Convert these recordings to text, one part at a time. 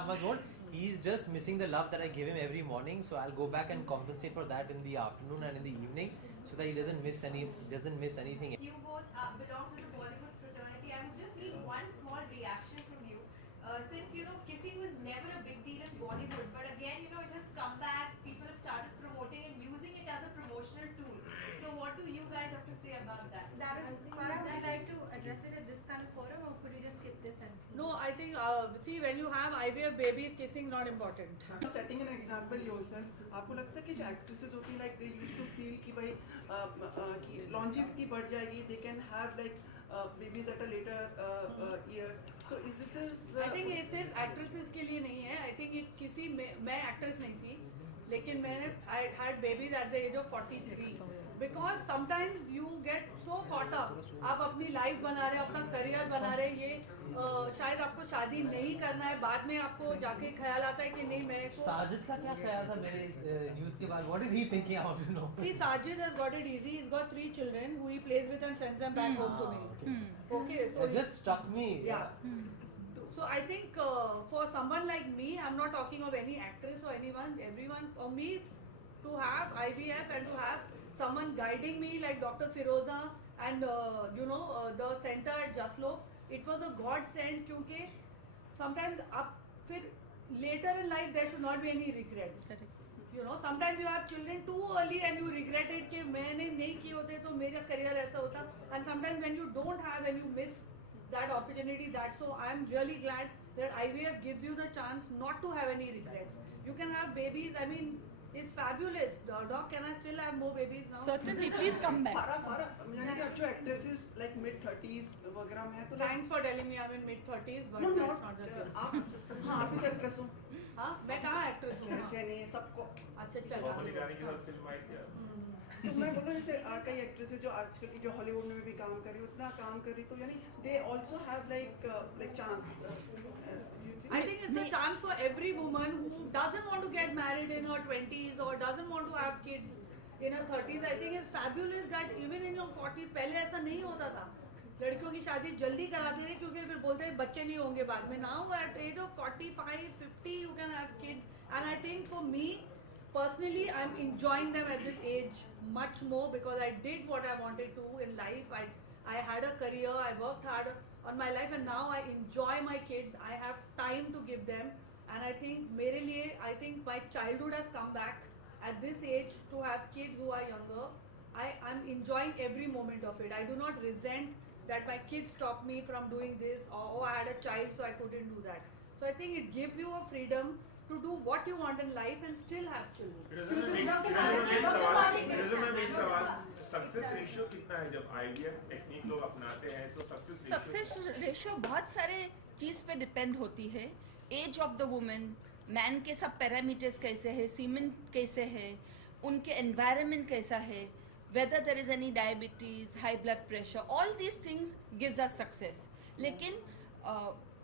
1.5 months old. He's just missing the love that I give him every morning. So I'll go back and compensate for that in the afternoon and in the evening, so that he doesn't miss anything. You both belong to the Bollywood fraternity. I would just need one small reaction from you. Since kissing was never a big deal in Bollywood, but again, it has come back. People have started promoting and using it as a promotional tool. So, what do you guys have to say about that? That is, Farah, would you like to address it at this kind of forum, or could you just skip this and? No, I think see, when you have IVF babies, kissing not important. Setting an example yourself, आपको लगता है कि जो actresses होती like they used to feel कि भाई कि longevity बढ़ जाएगी, they can have like babies at a later years. So is this I think ये सिर्फ actresses के लिए नहीं है. I think ये किसी मैं actress नहीं थी, लेकिन मैंने I had babies at the age of 43. Because sometimes you get so caught up. आप अपनी लाइफ बना रहे, अपना करियर बना रहे, ये शायद आपको शादी नहीं करना है, बाद में आपको जाके ख्याल आता है कि नहीं मैं को साजिद का क्या ख्याल था मेरे इस न्यूज़ के बाद? What is he thinking? I want to know. See, Sajid has got it easy. He's got 3 children who he plays with and sends them back home to me. Okay, so It just struck me. yeah. So I think for someone like me, I'm not talking of any actress or anyone, everyone, for me to have IVF and to have someone guiding me like Dr. Firoza and the center at Jaslok, it was a godsend क्योंकि sometimes up फिर later in life there should not be any regrets. Sometimes you have children too early and you regret it कि मैंने नहीं किए होते तो मेरा career ऐसा होता. And sometimes when you don't have and you miss that opportunity, so I'm really glad that IVF gives you the chance not to have any regrets. You can have babies. I mean, it's fabulous. Doc, can I still have more babies now? Certainly, please come back. फारा यानी कि जो actresses like mid-30s वगैरह में है तो Thanks for telling me I'm in mid-30s, but no, that's not the case. आप हाँ आप भी तो actress हो. हाँ, मैं कहाँ actress हूँ? ऐसे नहीं सबको. अच्छा चल. तो मैं बोल रहा हूँ जैसे कई एक्ट्रेसेस जो आजकल की जो हॉलीवुड में भी काम कर रही उतना काम कर रही तो यानी they also have like chance. I think it's a chance for every woman who doesn't want to get married in her 20s or doesn't want to have kids in her 30s. I think it's fabulous that even in your 40s, पहले ऐसा नहीं होता था. लड़कियों की शादी जल्दी कराते थे क्योंकि फिर बोलते हैं बच्चे नहीं होंगे बाद में. Now at the age of 45, 50, you can have kids. And I think for me, personally, I'm enjoying them at this age much more because I did what I wanted to in life. I had a career, I worked hard on my life, and now I enjoy my kids. I have time to give them, and I think मेरे लिए, I think my childhood has come back at this age to have kids who are younger. I'm enjoying every moment of it. I do not resent that my kids stopped me from doing this, or oh, I had a child so I couldn't do that. So I think it gives you a freedom to do what you want in life and still have children. Success ratio कितना है जब IVF technique लोग अपनाते हैं तो success ratio बहुत सारे चीज पे डिपेंड होती है. Age of the woman, man के सब पैरामीटर्स कैसे है, सीमेन कैसे है, उनके एनवायरनमेंट कैसा है, whether there is any diabetes, high blood pressure, all these things gives us success. लेकिन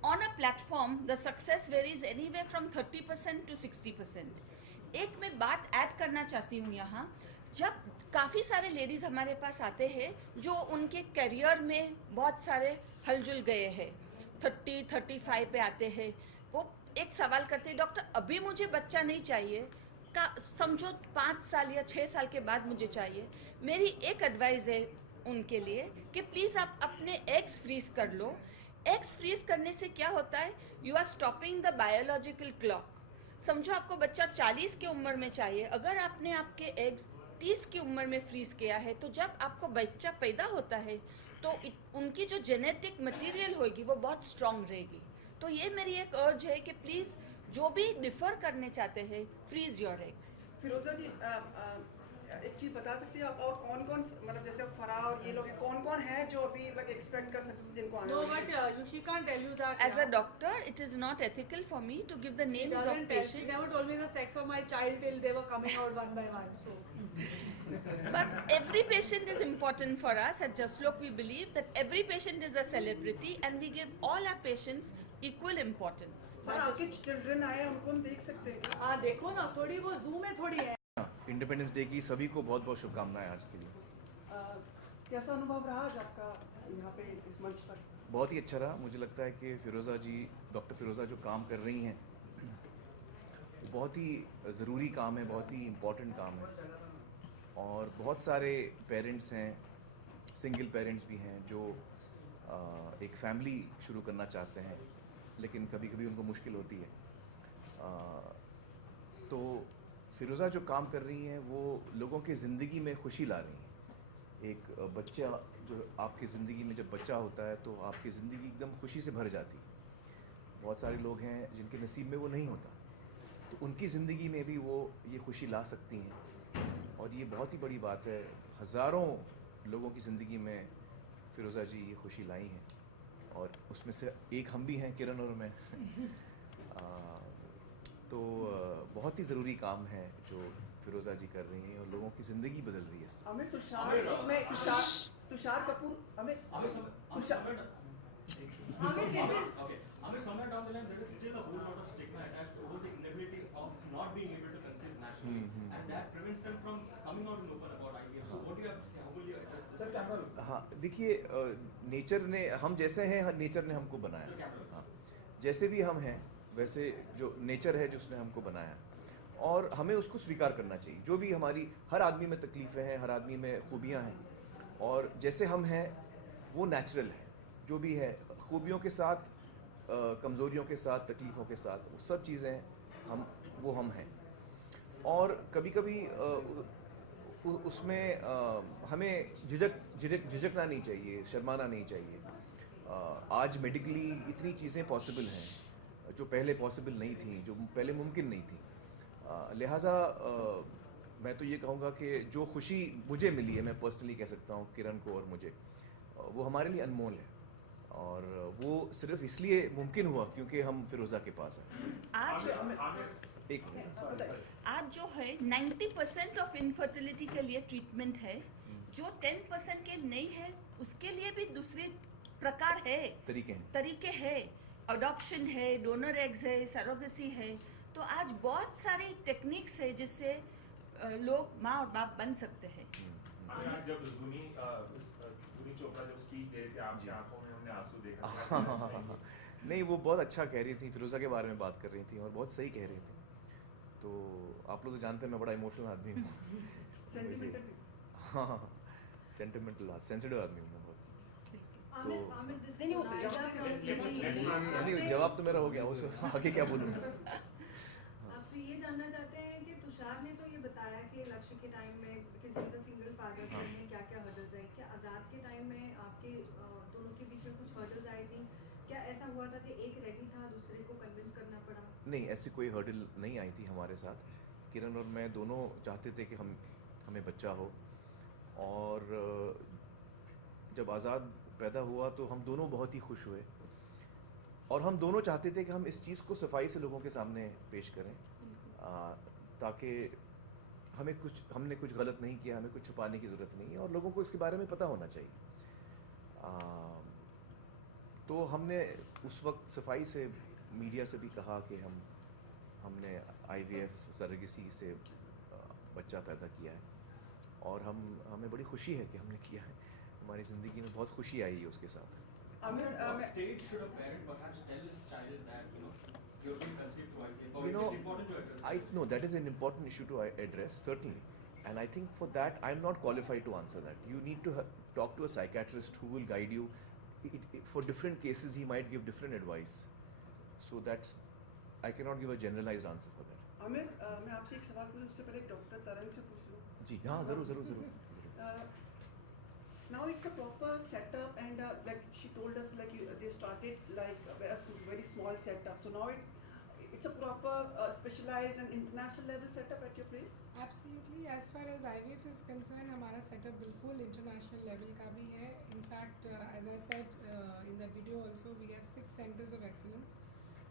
on a platform the success varies anywhere from 30% to 60%. एक मैं बात ऐड करना चाहती हूँ यहाँ. जब काफ़ी सारे लेडीज़ हमारे पास आते हैं जो उनके करियर में बहुत सारे हलजुल गए हैं, 30-35 पे आते हैं, वो एक सवाल करते हैं डॉक्टर अभी मुझे बच्चा नहीं चाहिए, का समझो 5 साल या 6 साल के बाद मुझे चाहिए. मेरी एक एडवाइस है उनके लिए कि प्लीज़ आप अपने एग्स फ्रीज कर लो. एग्स फ्रीज करने से क्या होता है, you are stopping the biological clock. समझो आपको बच्चा 40 की उम्र में चाहिए, अगर आपने आपके एग्स 30 की उम्र में फ्रीज किया है तो जब आपको बच्चा पैदा होता है तो उनकी जो जेनेटिक मटेरियल होगी वो बहुत स्ट्रांग रहेगी. तो ये मेरी एक अर्ज है कि प्लीज़ जो भी डिफर करने चाहते हैं फ्रीज योर एग्स. फिरोजा जी एक चीज बता सकती है आप और कौन-कौन मतलब जैसे फराह और ये लोग कौन-कौन हैं जो अभी like एक्सपेक्ट कर सकते हैं जिनको आने No, but she can't tell you that. As a doctor, it is not ethical for me to give the names of patients. She never told me the sex of my child till they were coming out one by one. So. But every patient is important for us. At Jaslok, we believe that every patient is a celebrity and we give all our patients equal importance. आपके children आए उनको देख सकते हैं क्या? हाँ देखो ना, थोड़ी वो जूम में थोड़ी है. इंडिपेंडेंस डे की सभी को बहुत बहुत शुभकामनाएं आज के लिए. कैसा अनुभव रहा आज आपका यहाँ पे इस मंच पर? बहुत ही अच्छा रहा. मुझे लगता है कि फिरोज़ा जी, डॉक्टर फिरोज़ा जो काम कर रही हैं बहुत ही ज़रूरी काम है, बहुत ही इम्पोर्टेंट काम है। और बहुत सारे पेरेंट्स हैं, सिंगल पेरेंट्स भी हैं, जो एक फैमिली शुरू करना चाहते हैं, लेकिन कभी कभी उनको मुश्किल होती है। तो फ़िरोज़ा जो काम कर रही हैं वो लोगों की ज़िंदगी में खुशी ला रही हैं। एक बच्चा जो आपकी ज़िंदगी में जब बच्चा होता है तो आपकी ज़िंदगी एकदम खुशी से भर जाती है। बहुत सारे लोग हैं जिनके नसीब में वो नहीं होता, तो उनकी ज़िंदगी में भी वो ये खुशी ला सकती हैं, और ये बहुत ही बड़ी बात है। हज़ारों लोगों की ज़िंदगी में फ़िरोज़ा जी ये खुशी लाई हैं, और उसमें से एक हम भी हैं, किरण और मैं। तो बहुत ही ज़रूरी काम है जो फ़िरोज़ा जी कर रही हैं, और लोगों की ज़िंदगी बदल रही है इससे। हमें Tushar Kapoor somewhere down the line there is still a whole lot of stigma attached to the inability of not being able to conceive naturally, and that prevents them from coming out and open about IVF. So what do you have to say? How will you address this? हाँ, देखिए, nature ने, हम जैसे हैं nature ने हमको बनाया। हाँ, जैसे भी हम हैं वैसे जो नेचर है जो उसने हमको बनाया, और हमें उसको स्वीकार करना चाहिए। जो भी हमारी, हर आदमी में तकलीफ़ें हैं, हर आदमी में खूबियाँ हैं, और जैसे हम हैं वो नेचुरल है। जो भी है खूबियों के साथ, कमज़ोरियों के साथ, तकलीफ़ों के साथ, वो सब चीज़ें हम हैं। और कभी कभी उसमें हमें झिझकना नहीं चाहिए, शर्माना नहीं चाहिए। आज मेडिकली इतनी चीज़ें पॉसिबल हैं जो पहले पॉसिबल नहीं थी, जो पहले मुमकिन नहीं थी। लिहाजा मैं तो ये कहूँगा कि जो खुशी मुझे मिली है, मैं पर्सनली कह सकता हूँ, किरण को और मुझे, वो हमारे लिए अनमोल है, और वो सिर्फ इसलिए मुमकिन हुआ क्योंकि हम फ़िरोज़ा के पास हैं। आज जो है 90% ऑफ इनफर्टिलिटी के लिए ट्रीटमेंट है। जो 10% के नहीं है उसके लिए भी दूसरे प्रकार है, तरीके हैं। अडॉप्शन है, डोनर एग्स है, सरोगेसी है। तो आज बहुत सारी टेक्निक्स है जिससे लोग माँ और बाप बन सकते हैं। जब जूनी चोपड़ा जब स्पीच दे रहे थे, आपकी आंखों में हमने आंसू देखा। नहीं, वो बहुत अच्छा कह रही थी, फ़िरोज़ा के बारे में बात कर रही थी, और बहुत सही कह रही थी। तो आप लोग तो जानते हैं मैं बड़ा इमोशनल आदमी हूँ। हाँ, सेंटिमेंटल, सेंसिटिव आदमी हूँ मैं बहुत। नहीं, जवाब तो मेरा हो गया, उसको आगे क्या बोलूँ। आपसे ये जानना चाहते हैं कि तुषार ने तो ये बताया कि लक्ष्य के टाइम में किसी सिंगल फादर में क्या क्या हर्डल्स आई, क्या आज़ाद के टाइम में आपके दोनों के बीच में कुछ हर्डल्स आई थी? क्या ऐसा हुआ था कि एक रेडी था, दूसरे को कन्विंस करना पड़ा? नहीं, ऐसी कोई हर्डल नहीं आई थी हमारे साथ। किरण और मैं दोनों चाहते थे कि हमें बच्चा हो, और जब आज़ाद पैदा हुआ तो हम दोनों बहुत ही खुश हुए, और हम दोनों चाहते थे कि हम इस चीज़ को सफाई से लोगों के सामने पेश करें, ताकि हमने कुछ गलत नहीं किया, हमें कुछ छुपाने की ज़रूरत नहीं है, और लोगों को इसके बारे में पता होना चाहिए। तो हमने उस वक्त सफाई से मीडिया से भी कहा कि हमने IVF सरोगेसी से बच्चा पैदा किया है, और हमें बड़ी खुशी है कि हमने किया है। हमारी ज़िंदगी में बहुत खुशी आई है उसके साथ। What stage should a parent perhaps tell his child that you've been conceived through IVF? Or is it important to address? I know that is an important issue to address, certainly, and I think for that I'm not qualified to answer that. You need to talk to a psychiatrist who will guide you. For different cases, he might give different advice. So I cannot give a generalized answer for that. Aamir, मैं आपसे एक सवाल पूछूं, उससे पहले doctor तरंग से पूछ लूं। जी हाँ, ज़रूर। Now it's a proper setup, and like she told us, like they started like a very small setup. So now it's a proper specialized and international level setup at your place. Absolutely. As far as IVF is concerned, हमारा setup बिल्कुल international level का भी है. In fact, as I said in that video also, we have 6 centers of excellence.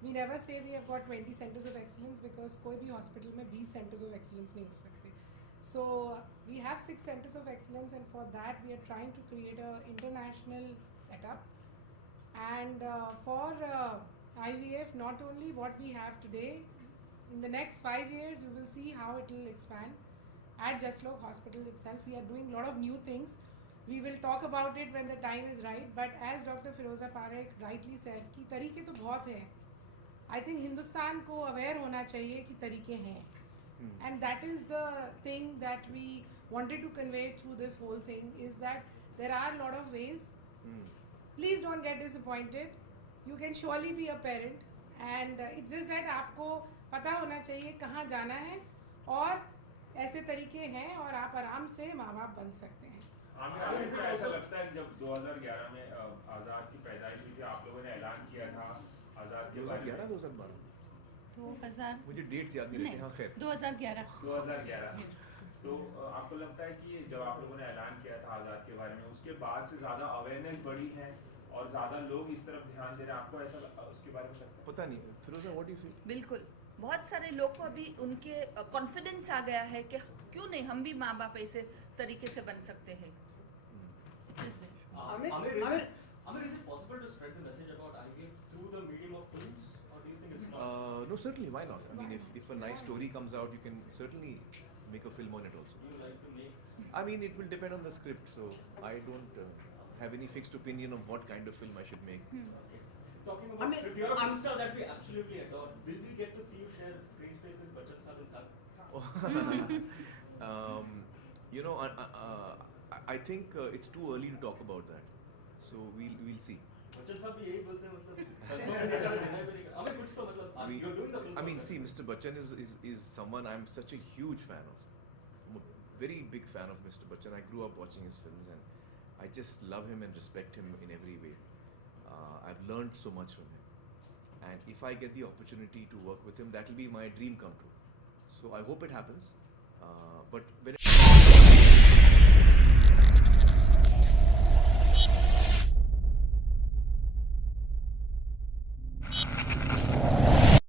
We never say we have got 20 centers of excellence because कोई भी hospital में 20 centers of excellence नहीं हो सकते. So we have 6 centers of excellence, and for that we are trying to create a international setup. And for IVF, not only what we have today, in the next 5 years we will see how it will expand. At Jaslok Hospital itself, we are doing a lot of new things. We will talk about it when the time is right. But as Dr. Firoza Parekh rightly said, कि तरीके तो बहुत हैं, I think Hindustan को aware होना चाहिए कि तरीके हैं. And that is the thing that we wanted to convey through this whole thing, is that there are a lot of ways. Please don't get disappointed. You can surely be a parent, and it's just that आपको पता होना चाहिए कहाँ जाना है, और ऐसे तरीके हैं और आप आराम से माँ बाप बन सकते हैं. आमिर को ऐसा लगता है कि जब 2011 में आज़ाद की पैदाइश हुई थी, आप लोगों ने ऐलान किया था आज़ाद के बारे में. 2011 2000 मुझे डेट्स याद नहीं रहते. हाँ खैर 2011. तो आपको लगता है कि जब आप लोगों ने ऐलान किया था आज़ाद के बारे में, उसके बाद से ज़्यादा अवेयरनेस बढ़ी है और ज़्यादा लोग इस तरफ ध्यान दे रहे हैं, आपको ऐसा उसके बारे में लगता है? पता नहीं. फिरोजा, व्हाट डू यू फील? बिल्कुल, बहुत सारे लोग को अभी उनके कॉन्फिडेंस आ गया है कि क्यों नहीं, हम भी माँ बाप ऐसे तरीके से बन सकते हैं. Amir, is it possible to spread the message about IVF through the medium of films, or do you think it's not? No, certainly, why not? I mean, if a nice story comes out, you can certainly make a film on it also. Do you like to make? I mean, it will depend on the script, so I don't have any fixed opinion of what kind of film I should make. Talking about script, you're a film star that we absolutely adore. Will we get to see you share screen space with Bachchan Sahib and Thug? You know, I think it's too early to talk about that. So we'll see. Bachchan Sahib भी यही बोलते हैं, मतलब हमें कुछ तो मतलब you're doing the film. I mean, see, Mr. Bachchan is someone I'm such a huge fan of. I'm a very big fan of Mr. Bachchan. I grew up watching his films, and I just love him and respect him in every way. I've learned so much from him, and if I get the opportunity to work with him, that will be my dream come true. So I hope it happens. But when